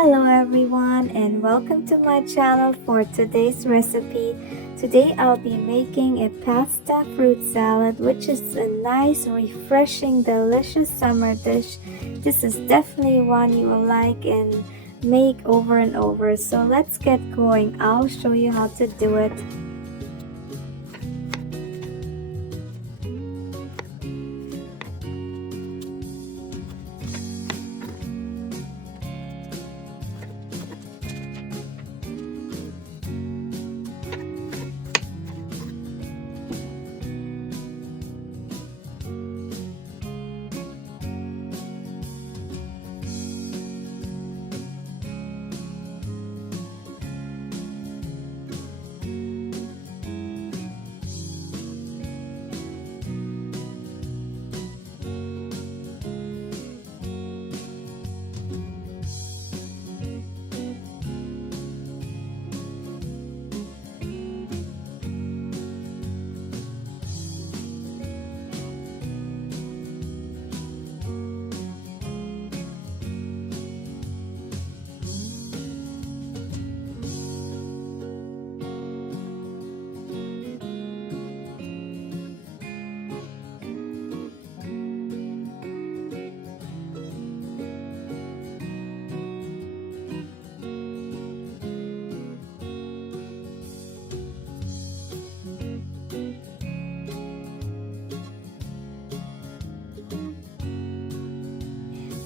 Hello everyone and welcome to my channel for today's recipe. Today I'll be making a pasta fruit salad, which is a nice, refreshing, delicious summer dish. This is definitely one you will like and make over and over. So let's get going. I'll show you how to do it.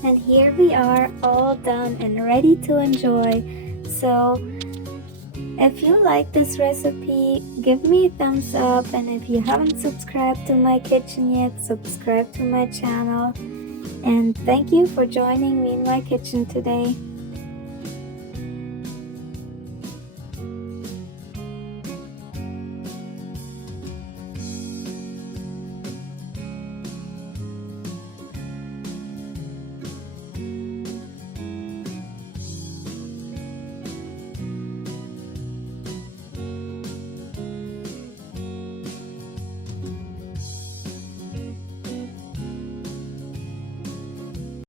And here we are, all done and ready to enjoy. So if you like this recipe, give me a thumbs up, and if you haven't subscribed to my kitchen yet, subscribe to my channel. And thank you for joining me in my kitchen today.